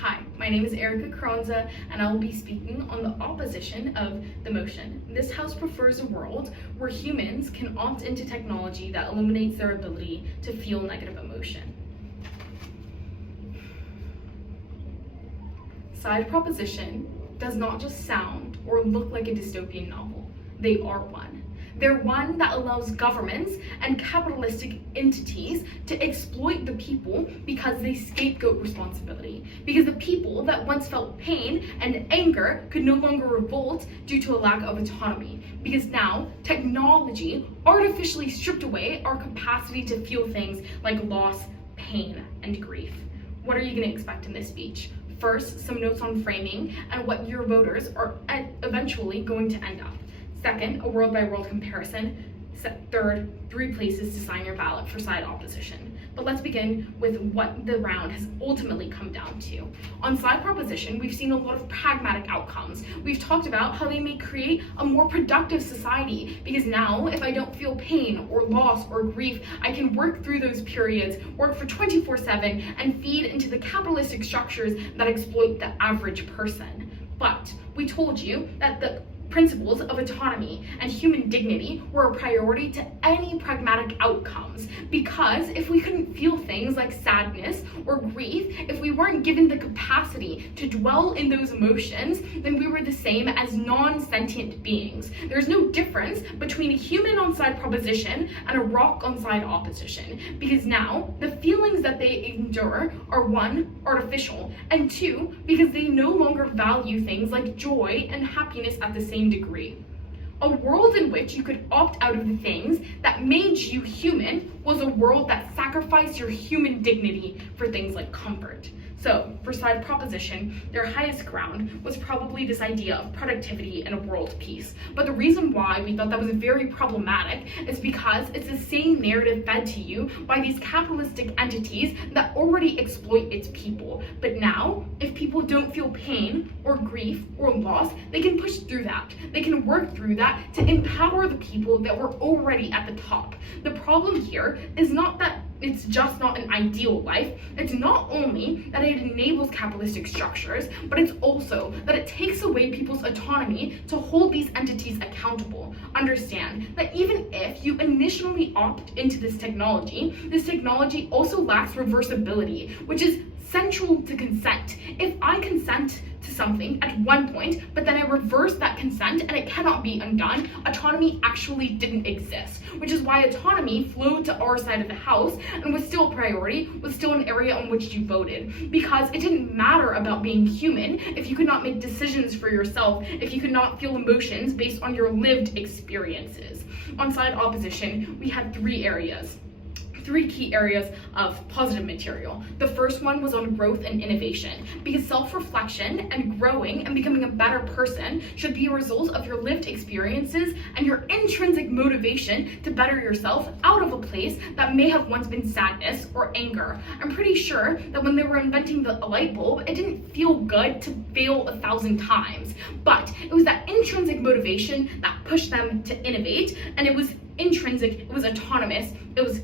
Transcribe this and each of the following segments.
Hi, my name is Erica Kronza, and I will be speaking on the opposition of the motion. This house prefers a world where humans can opt into technology that eliminates their ability to feel negative emotion. Side proposition does not just sound or look like a dystopian novel. They are one. They're one that allows governments and capitalistic entities to exploit the people because they scapegoat responsibility. Because the people that once felt pain and anger could no longer revolt due to a lack of autonomy. Because now technology artificially stripped away our capacity to feel things like loss, pain, and grief. What are you going to expect in this speech? First, some notes on framing and what your voters are eventually going to end up. Second, a world-by-world comparison. Third, 3 places to sign your ballot for side opposition. But let's begin with what the round has ultimately come down to. On side proposition, we've seen a lot of pragmatic outcomes. We've talked about how they may create a more productive society, because now if I don't feel pain or loss or grief, I can work through those periods, work for 24/7, and feed into the capitalistic structures that exploit the average person. But we told you that the principles of autonomy and human dignity were a priority to any pragmatic outcomes, because if we couldn't feel things like sadness or grief, if we weren't given the capacity to dwell in those emotions, then we were the same as non-sentient beings. There's no difference between a human on side proposition and a rock on side opposition, because now the feelings that they endure are 1, artificial, and 2, because they no longer value things like joy and happiness at the same degree. A world in which you could opt out of the things that made you human was a world that sacrificed your human dignity for things like comfort. So, for side proposition, their highest ground was probably this idea of productivity and a world peace. But the reason why we thought that was very problematic is because it's the same narrative fed to you by these capitalistic entities that already exploit its people. But now, if people don't feel pain or grief or loss, they can push through that. They can work through that to empower the people that were already at the top. The problem here is not that it's just not an ideal life. It's not only that it enables capitalistic structures, but it's also that it takes away people's autonomy to hold these entities accountable. Understand that even if you initially opt into this technology also lacks reversibility, which is central to consent. If I consent to something at one point, but then I reverse that consent and it cannot be undone, autonomy actually didn't exist, which is why autonomy flowed to our side of the house and was still a priority, was still an area on which you voted, because it didn't matter about being human if you could not make decisions for yourself, if you could not feel emotions based on your lived experiences. On side opposition, we had 3 key areas of positive material. The first one was on growth and innovation, because self-reflection and growing and becoming a better person should be a result of your lived experiences and your intrinsic motivation to better yourself out of a place that may have once been sadness or anger. I'm pretty sure that when they were inventing the light bulb, it didn't feel good to fail 1,000 times, but it was that intrinsic motivation that pushed them to innovate, and it was intrinsic, it was autonomous, it was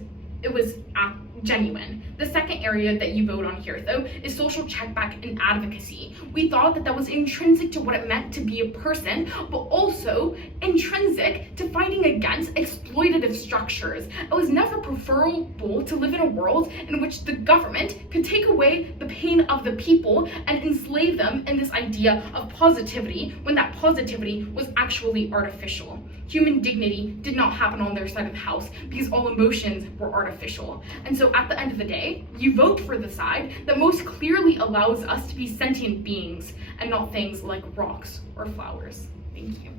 genuine. The second area that you vote on here, though, is social checkback and advocacy. We thought that that was intrinsic to what it meant to be a person, but also intrinsic to fighting against exploitative structures. It was never preferable to live in a world in which the government could take away the pain of the people and enslave them in this idea of positivity, when that positivity was actually artificial. Human dignity did not happen on their side of the house because all emotions were artificial. And so at the end of the day, you vote for the side that most clearly allows us to be sentient beings and not things like rocks or flowers. Thank you.